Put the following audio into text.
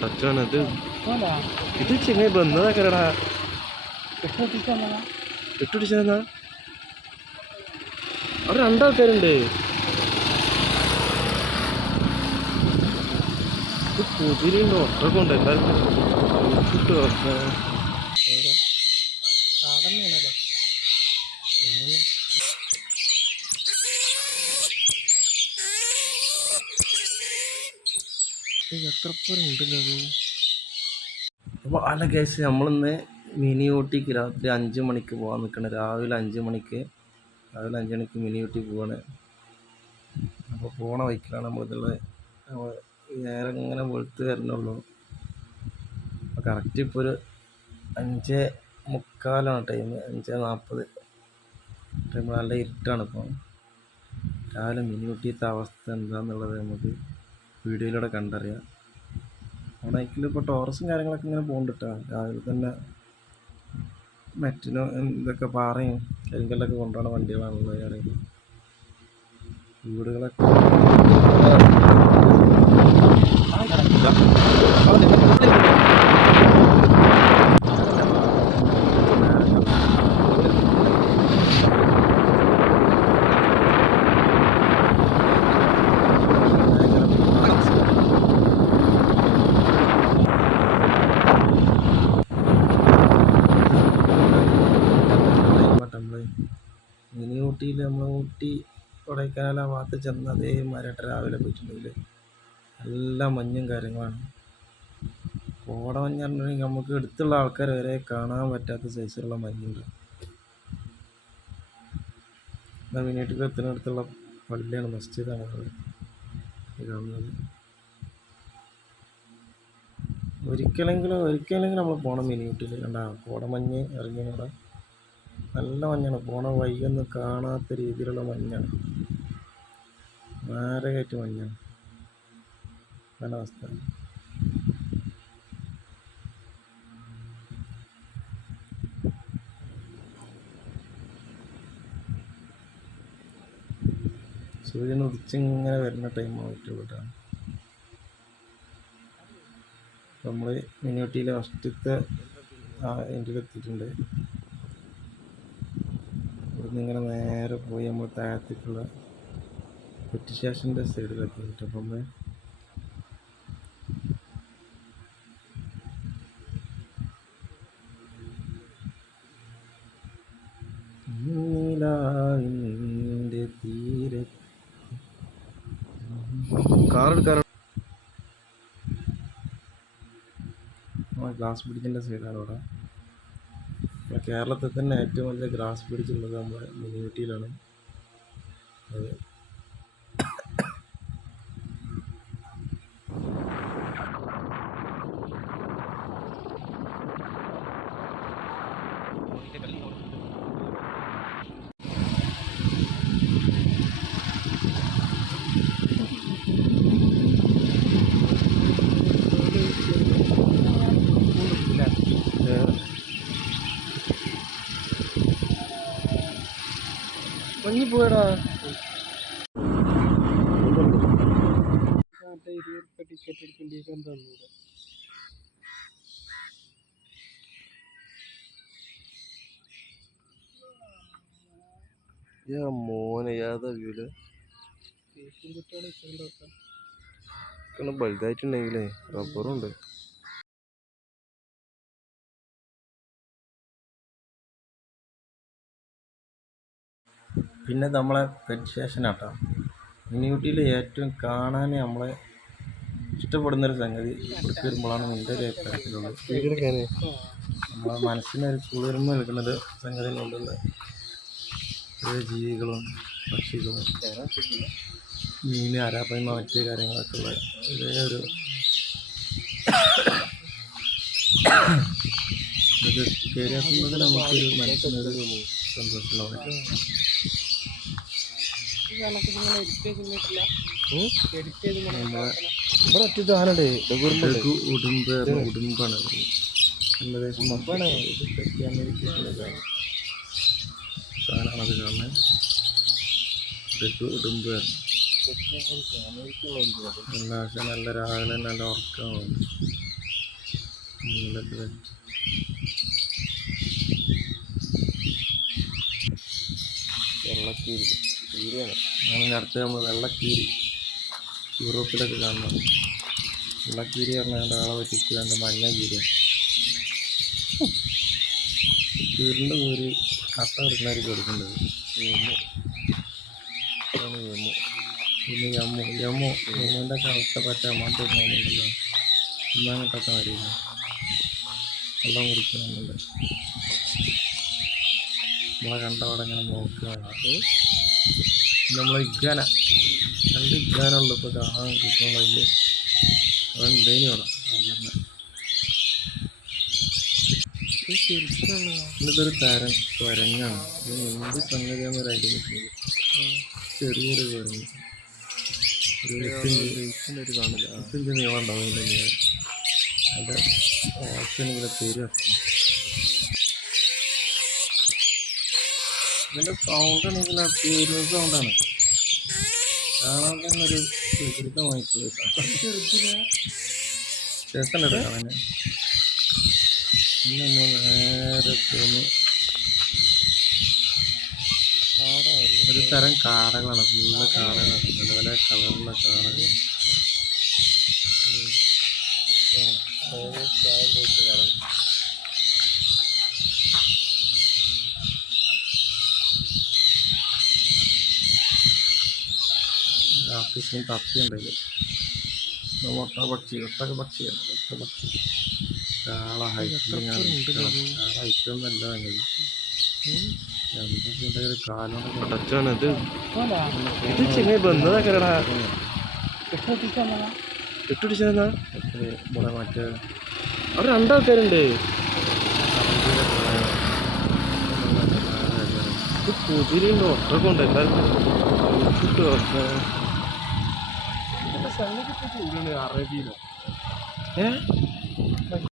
പടച്ചാണ് ഇത് ചെങ്ങായി ബന്ധതാക്കരടാ ഇട്ടുടിച്ചാ അവിടെ രണ്ടാൾക്കാരുണ്ട്. ഇത് കുതിരയുണ്ട് ഒട്ടൊക്കെ ഉണ്ട് എല്ലാവർക്കും എത്രപ്പുറം ഉണ്ടല്ലോ അത്. അപ്പോൾ അല്ല കേസ് നമ്മളിന്ന് മിനി ഊട്ടിക്ക് രാത്രി 5 മണിക്ക് പോകാൻ നിൽക്കണം. രാവിലെ 5 മണിക്ക് മിനി ഊട്ടി പോവാണ്. അപ്പോൾ പോണ വഴിക്കാണ് നമ്മളിതുള്ളത്. നേരെ ഇങ്ങനെ വെളുത്ത് വരണുള്ളൂ. അപ്പോൾ കറക്റ്റ് ഇപ്പോൾ ഒരു 5:45 ടൈം, 5:40 ടൈം. നല്ല ഇരുട്ടാണ്. ഇപ്പോൾ രാവിലെ മിനി ഊട്ടിയത്തെ അവസ്ഥ എന്താണെന്നുള്ളത് നമുക്ക് വീഡിയോയിലൂടെ കണ്ടറിയാം. അവിടെ ഇപ്പോൾ ടോറസും കാര്യങ്ങളൊക്കെ ഇങ്ങനെ പോകുന്നുണ്ട് കേട്ടോ. രാവിലെ തന്നെ മെറ്റിനും ഇതൊക്കെ പാറയും കരിങ്കല്ലൊക്കെ കൊണ്ടുപോകുന്ന വണ്ടികളാണുള്ളത്. അറിയില്ല വീടുകളൊക്കെ മിനി ഊട്ടിയിൽ നമ്മൾ ഊട്ടി കൊടൈക്കനാൽ ആ ഭാഗത്ത് ചെന്ന് അതേമാതിരിയായിട്ട് രാവിലെ പോയിട്ടുണ്ടെങ്കിൽ എല്ലാ മഞ്ഞും കാര്യങ്ങളാണ്. കോടമഞ്ഞ് പറഞ്ഞിട്ടുണ്ടെങ്കിൽ നമുക്ക് അടുത്തുള്ള ആൾക്കാർ വരെ കാണാൻ പറ്റാത്ത സൈസിലുള്ള മഞ്ഞുണ്ട്. മിനി ഊട്ടിക്ക് എത്തുന്നിടത്തുള്ള പള്ളിയാണ്, മസ്ജിദാണ് കാണുന്നത്. ഒരിക്കലെങ്കിലും നമ്മൾ പോകണം മിനി ഊട്ടിയിൽ. കണ്ട കോടമഞ്ഞ് ഇറങ്ങിയവിടെ നല്ല മഞ്ഞാണ്. പോണ വഴിയൊന്നും കാണാത്ത രീതിയിലുള്ള മഞ്ഞാണ്, മാരകമായിട്ട് മഞ്ഞാണ്. നല്ല അവസ്ഥ. സൂര്യൻ ഉദിച്ചിങ്ങനെ വരുന്ന ടൈം ആയിട്ടുള്ളൂ. നമ്മൾ മിനി ഊട്ടിയിലെ ഫസ്റ്റത്തെ എൻഡിലെത്തിയിട്ടുണ്ട്. ഇവിടുന്ന് ഇങ്ങനെ നേരെ പോയി നമ്മൾ താഴത്തേക്കുള്ള പെറ്റ് സ്റ്റേഷൻ്റെ സൈഡിലെത്തിയിട്ട് അപ്പം നീലാവിൻ്റെ തീരെ കാറെടുക്കാറ് ഗ്ലാസ് ബ്രിഡ്ജിൻ്റെ സൈഡാണ് ഇവിടെ. കേരളത്തിൽ തന്നെ ഏറ്റവും വലിയ ഗ്ലാസ് ബ്രിഡ്ജ് ഉള്ളത് നമ്മുടെ മിനി ഊട്ടിയിലാണ്. അത് മഞ്ഞ് പോയടാ. ടിക്കറ്റ് എടുക്കേണ്ടി മോനെ ഏതാ വ്യൂല് വലുതായിട്ടുണ്ടെങ്കിലേ റബ്ബറുണ്ട്. പിന്നെ നമ്മളെ പെറ്റ് സ്റ്റേഷനാട്ടോ മിനി ഊട്ടിയിൽ ഏറ്റവും കാണാൻ നമ്മളെ ഇഷ്ടപ്പെടുന്നൊരു സംഗതി. ഇവിടേക്ക് വരുമ്പോഴാണ് എൻ്റെ ഒരു അഭിപ്രായത്തിലുള്ളത്. നമ്മളെ മനസ്സിനൊരു കുളിർമ നൽകുന്നൊരു സംഗതി കൊണ്ടുള്ള ജീവികളും പക്ഷികളും മീൻ ആരാപ്പയ്മ മറ്റു കാര്യങ്ങളൊക്കെ ഉള്ള ഇതേ ഒരു ഇത് കയറിയാക്കുന്നത് നമുക്കൊരു മനസ്സിനൊരു സന്തോഷമുള്ള ഇവിടെ ഒറ്റ സാധനമുണ്ട്. ഉടുമ്പാണ് ഏകദേശം സാധനമാണത് കാണാൻ. ഉടുമ്പ് നല്ല രാവിലെ നല്ല ഉറക്കമാണ്. നീലക്ക് വെള്ളക്കീരി കീരിയാണ് അങ്ങനെ അടുത്ത് നമ്മൾ വെള്ളക്കീരി യൂറോപ്പിലൊക്കെ കാണുന്നത്. വെള്ളക്കീരി പറഞ്ഞാൽ ആളെ പറ്റിച്ച് കണ്ട് മഞ്ഞ കീരിയാണ്. കീറിൻ്റെ പേര് കട്ട കിടക്കുന്നവർക്ക് കൊടുക്കേണ്ടത് യമു. പിന്നെ യമ്മുവിൻ്റെ ഒക്കെ അവസ്ഥ പറ്റാൻ മാറ്റമൊന്നുമില്ലല്ലോ. ഇന്നങ്ങോട്ടൊക്കെ വരില്ല, വെള്ളം കുടിക്കുന്നുണ്ട്. നമ്മളെ കണ്ടവിടെ ഇങ്ങനെ നോക്കുകയാണ്. നമ്മളെ ഇഗ്ഗാന 2 ഇഗ്ഗാനുള്ളൂ ഇപ്പോൾ കാണാൻ കിട്ടുന്നതിൽ. അതുണ്ടേനി അവിടെ ഇതൊരു തരം കുരങ്ങാണ്. ഇത് എന്ത് സംഗതിയാണെന്നൊരു ഐഡിയ കിട്ടുന്നത്. ചെറിയൊരു കുരങ്ങ്, ഒരു 8 കാണില്ല, 8 നീളം ഉണ്ടാവും. അതിൻ്റെ നീളം അതിൻ്റെ ഓപ്ഷനിങ്ങനെ പേര് ഇതിൻ്റെ സൗണ്ട് ആണെങ്കിൽ ആ പേര് സൗണ്ടാണ്. കാണാൻ തന്നെ ഒരു സുഹൃത്തമായിട്ടുള്ള രസമുണ്ട് കാണാൻ. പിന്നെ നമ്മൾ നേരെ പോന്ന് ഒരു തരം കാടകളാണ്, ഫുള്ള് കാടകളാണ്, പല പല കളറുള്ള കാടകൾ. ആഫ്രിക്കൻ തപ്പിയുണ്ടല്ലോ, ഒട്ടകപക്ഷിയാണ്. ഹൈറ്റൊന്നല്ല കാലോണ്ട് ഇത് ചെങ്ങ ബന്ധതാക്കരടാ. എട്ടുടിച്ചാ ഇവിടെ മറ്റേ അവിടെ 2 ആൾക്കാരുണ്ട്. ഇത് കുതിരയുണ്ട്, ഒട്ടകമുണ്ട്, എല്ലാവർക്കും അറേബ്യയിലോ